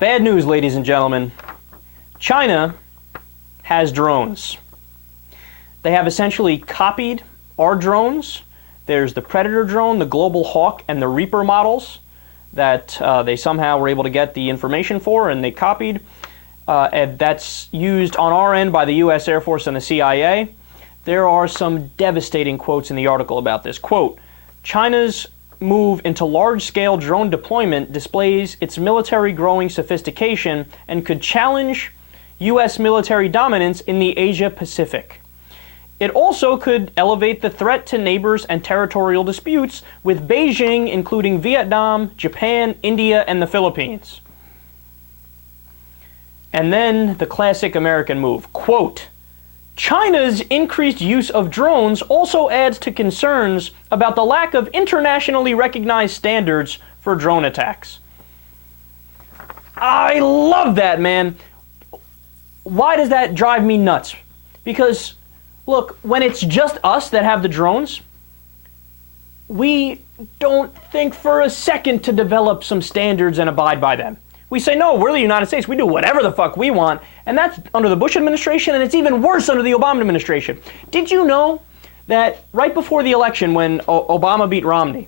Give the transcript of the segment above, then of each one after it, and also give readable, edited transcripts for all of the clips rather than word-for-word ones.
Bad news, ladies and gentlemen. China has drones. They have essentially copied our drones. There's the Predator drone, the Global Hawk, and the Reaper models that they somehow were able to get the information for, and they copied. And that's used on our end by the U.S. Air Force and the CIA. There are some devastating quotes in the article about this. Quote, China's move into large-scale drone deployment displays its military growing sophistication and could challenge U.S. military dominance in the Asia-Pacific. It also could elevate the threat to neighbors and territorial disputes with Beijing, including Vietnam, Japan, India, and the Philippines. And then the classic American move. Quote, China's increased use of drones also adds to concerns about the lack of internationally recognized standards for drone attacks. I love that, man. Why does that drive me nuts? Because, look, when it's just us that have the drones, we don't think for a second to develop some standards and abide by them. We say, no, we're the United States. We do whatever the fuck we want. And that's under the Bush administration, and it's even worse under the Obama administration. Did you know that right before the election, when Obama beat Romney,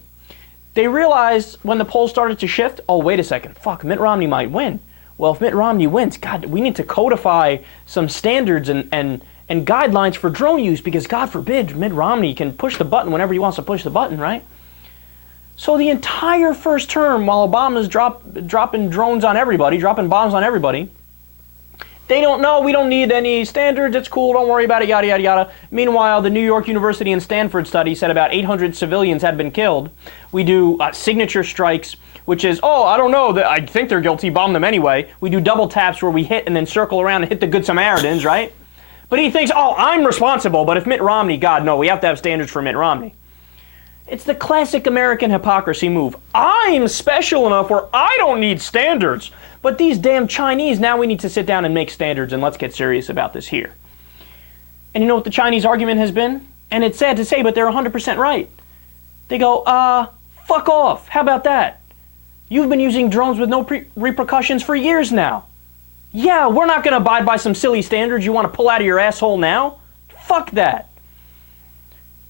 they realized when the polls started to shift, oh, wait a second, fuck, Mitt Romney might win. Well, if Mitt Romney wins, God, we need to codify some standards and guidelines for drone use, because God forbid Mitt Romney can push the button whenever he wants to push the button, right? So the entire first term, while Obama's dropping drones on everybody, dropping bombs on everybody, they don't know, we don't need any standards, it's cool, don't worry about it, yada, yada, yada. Meanwhile, the New York University and Stanford study said about 800 civilians had been killed. We do signature strikes, which is, oh, I don't know, I think they're guilty, bomb them anyway. We do double taps where we hit and then circle around and hit the Good Samaritans, right? But he thinks, oh, I'm responsible, but if Mitt Romney, God, no, we have to have standards for Mitt Romney. It's the classic American hypocrisy move. I'm special enough where I don't need standards. But these damn Chinese, now we need to sit down and make standards, and let's get serious about this here. And you know what the Chinese argument has been? And it's sad to say, but they're 100% right. They go, fuck off. How about that? You've been using drones with no repercussions for years now. Yeah, we're not going to abide by some silly standards you want to pull out of your asshole now. Fuck that.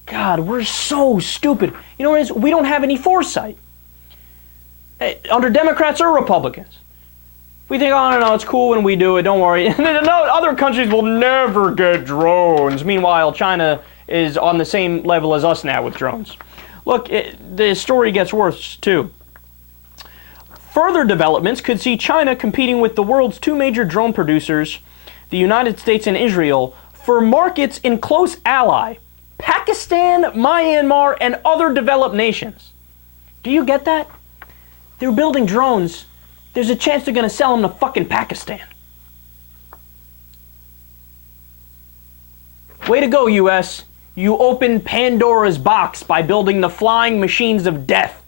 God, we're so stupid. You know what it is? We don't have any foresight. Under Democrats or Republicans. We think, oh, no, it's cool when we do it, don't worry. No, other countries will never get drones. Meanwhile, China is on the same level as us now with drones. Look, the story gets worse, too. Further developments could see China competing with the world's two major drone producers, the United States and Israel, for markets in close ally, Pakistan, Myanmar, and other developed nations. Do you get that? They're building drones. There's a chance they're going to sell them to fucking Pakistan. Way to go, U.S. You opened Pandora's box by building the flying machines of death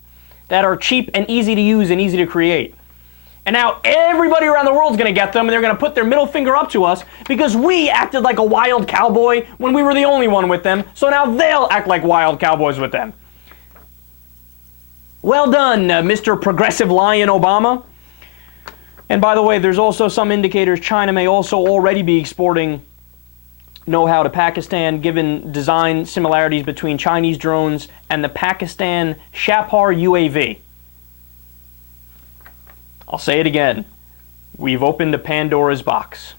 that are cheap and easy to use and easy to create. And now everybody around the world is going to get them, and they're going to put their middle finger up to us because we acted like a wild cowboy when we were the only one with them, so now they'll act like wild cowboys with them. Well done, Mr. Progressive Lion Obama. And by the way, there's also some indicators China may also already be exporting know-how to Pakistan, given design similarities between Chinese drones and the Pakistan Shapar UAV. I'll say it again. We've opened a Pandora's box.